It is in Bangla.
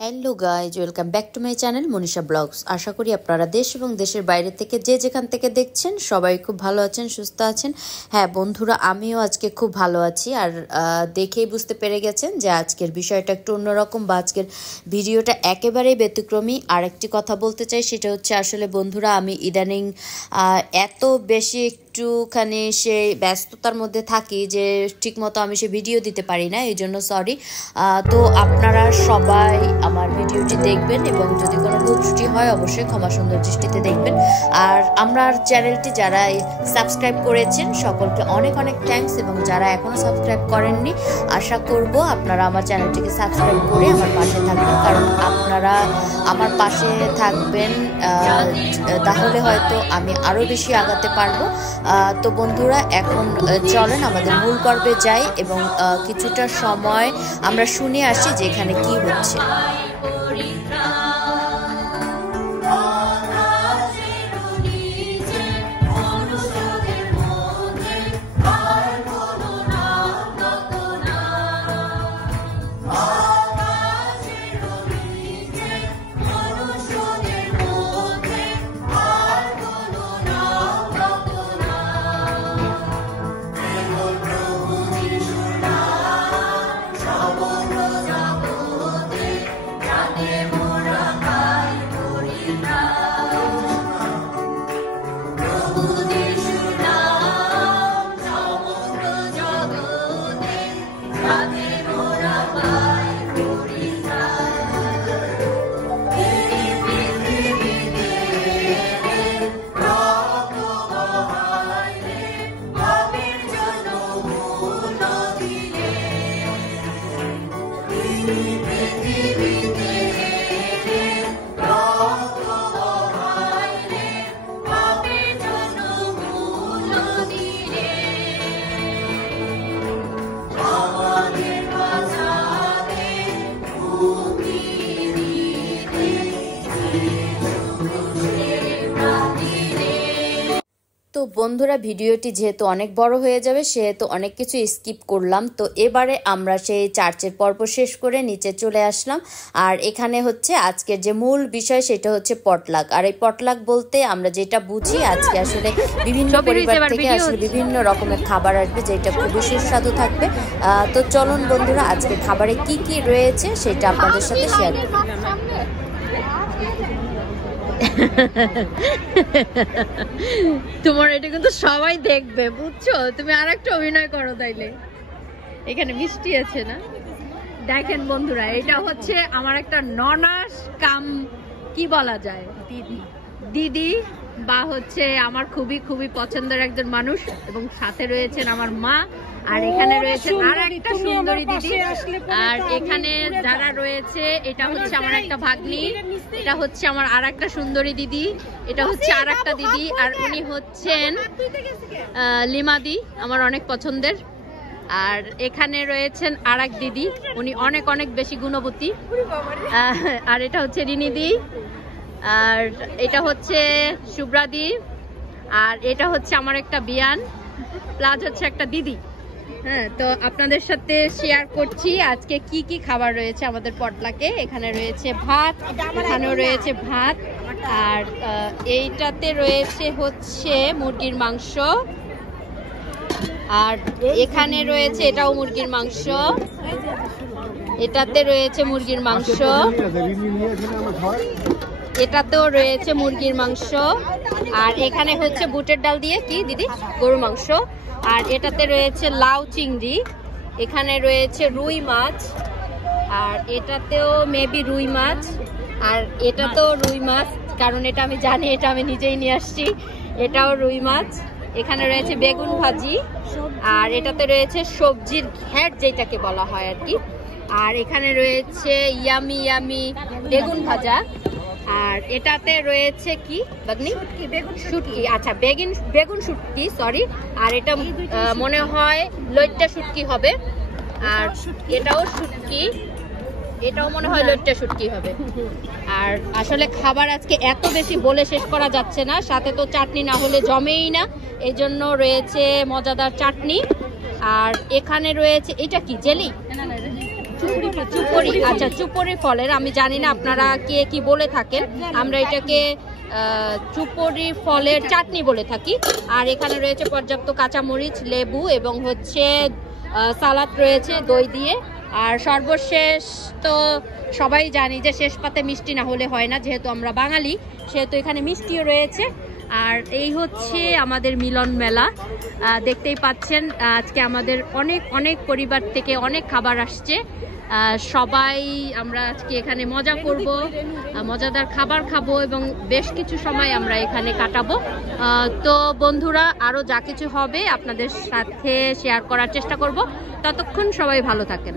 Hello guys, welcome back to my channel Manisha vlogs. আশা করি আপনারা দেশ এবং দেশের বাইরে থেকে যে যেখান থেকে দেখছেন সবাই খুব ভালো আছেন, সুস্থ আছেন। হ্যাঁ বন্ধুরা, আমিও আজকে খুব ভালো আছি। আর দেখেই বুঝতে পেরে গেছেন যে আজকের বিষয়টা একটু অন্যরকম বা আজকের ভিডিওটা একেবারেই ব্যতিক্রমী। আর একটি কথা বলতে চাই, সেটা হচ্ছে আসলে বন্ধুরা আমি ইদানিং এত বেশি একটুখানি সে ব্যস্ততার মধ্যে থাকি যে ঠিকমতো আমি সে ভিডিও দিতে পারি না, এই জন্য সরি। তো আপনারা সবাই আমার ভিডিওটি দেখবেন এবং যদি কোনো ভুল ত্রুটি হয় অবশ্যই ক্ষমা সুন্দর দৃষ্টিতে দেখবেন। আর আমার চ্যানেলটি যারা সাবস্ক্রাইব করেছেন সকলকে অনেক অনেক থ্যাঙ্কস, এবং যারা এখনও সাবস্ক্রাইব করেননি আশা করব আপনারা আমার চ্যানেলটিকে সাবস্ক্রাইব করে আমার পাশে থাকবেন, কারণ আপনারা আমার পাশে থাকবেন তাহলে হয়তো আমি আরও বেশি আগাতে পারবো। তো বন্ধুরা এখন চলেন আমাদের মূল পর্বে যাই এবং কিছুটা সময় আমরা শুনে আসি যে এখানে কি হচ্ছে। তো বন্ধুরা ভিডিওটি যেহেতু অনেক বড় হয়ে যাবে সেহেতু অনেক কিছু স্কিপ করলাম। তো এবারে আমরা সেই চার্চের পর্ব শেষ করে নিচে চলে আসলাম। আর এখানে হচ্ছে আজকের যে মূল বিষয় সেটা হচ্ছে পটলাক। আর এই পটলাক বলতে আমরা যেটা বুঝি, আজকে আসলে বিভিন্ন পরিবার থেকে আসলে বিভিন্ন রকমের খাবার আসবে যেটা খুবই সুস্বাদু থাকবে। তো চলুন বন্ধুরা আজকে খাবারে কি কি রয়েছে সেটা আপনাদের সাথে শেয়ার করি। তোমার এটা কিন্তু সবাই দেখবে, বুঝছো? তুমি আর একটা অভিনয় করো তাইলে। এখানে মিষ্টি আছে না? দেখেন বন্ধুরা, এটা হচ্ছে আমার একটা ননাস কাম কি বলা যায় দিদি বা হচ্ছে আমার খুবই খুবই পছন্দের একজন মানুষ, এবং সাথে রয়েছেন আমার মা। আর এখানে রয়েছে আর একটা সুন্দরী দিদি। আর এখানে যারা রয়েছে এটা হচ্ছে আমার একটা ভাগ্নি, এটা হচ্ছে আমার আর একটা সুন্দরী দিদি, এটা হচ্ছে আর একটা দিদি, আর উনি হচ্ছেন লিমাদি, আমার অনেক পছন্দের। আর এখানে রয়েছেন আর এক দিদি, উনি অনেক অনেক বেশি গুণবতী। আর এটা হচ্ছে রিনিদি, আর এটা হচ্ছে শুভ্রাদি, আর এটা হচ্ছে আমার একটা বিয়ান প্লাস হচ্ছে একটা দিদি। হ্যাঁ, তো আপনাদের সাথে শেয়ার করছি আজকে কি কি খাবার রয়েছে আমাদের পটলাকে। এখানে রয়েছে ভাত, এখানেও রয়েছে ভাত, আর এইটাতে রয়েছে হচ্ছে মুরগির মাংস, আর এখানে রয়েছে এটাও মুরগির মাংস, এটাতে রয়েছে মুরগির মাংস, এটাতেও রয়েছে মুরগির মাংস, আর এখানে হচ্ছে বুটের ডাল দিয়ে কি দিদি গরু মাংস, আর এটাতে রয়েছে লাউ চিংড়ি, এখানে রয়েছে রুই মাছ, আর এটাতেও মেবি রুই মাছ, আর এটাতেও রুই মাছ, কারণ এটা আমি জানি, এটা আমি নিজেই নিয়ে আসছি, এটাও রুই মাছ। এখানে রয়েছে বেগুন ভাজি, আর এটাতে রয়েছে সবজির ঘ্যাট যেটাকে বলা হয় আর কি, আর এখানে রয়েছে ইয়ামি ইয়ামি বেগুন ভাজা, আর এটাতে রয়েছে কি বাগনি শুটকি, আচ্ছা বেগুন শুটকি সরি, আর এটা মনে হয় লইট্টা শুটকি হবে, আর এটাও শুটকি, এটাও মনে হয় লইট্টা শুটকি হবে। আর আসলে খাবার আজকে এত বেশি বলে শেষ করা যাচ্ছে না, সাথে তো চাটনি না হলে জমেই না, এই জন্য রয়েছে মজাদার চাটনি। আর এখানে রয়েছে এটা কি জেলি, চুপড়ি, আচ্ছা চুপড়ি ফলের, আমি জানি না আপনারা কে কি বলে থাকেন, আমরা এটাকে চুপড়ি ফলের চাটনি বলে থাকি। আর এখানে রয়েছে পর্যাপ্ত কাঁচামরিচ, লেবু এবং হচ্ছে সালাদ রয়েছে দই দিয়ে। আর সর্বশেষ তো সবাই জানি যে শেষ পাতে মিষ্টি না হলে হয় না, যেহেতু আমরা বাঙালি সেহেতু এখানে মিষ্টিও রয়েছে। আর এই হচ্ছে আমাদের মিলন মেলা, দেখতেই পাচ্ছেন আজকে আমাদের অনেক অনেক পরিবার থেকে অনেক খাবার আসছে। সবাই আমরা আজকে এখানে মজা করব, মজাদার খাবার খাবো এবং বেশ কিছু সময় আমরা এখানে কাটাবো। তো বন্ধুরা, আরও যা কিছু হবে আপনাদের সাথে শেয়ার করার চেষ্টা করব। ততক্ষণ সবাই ভালো থাকেন।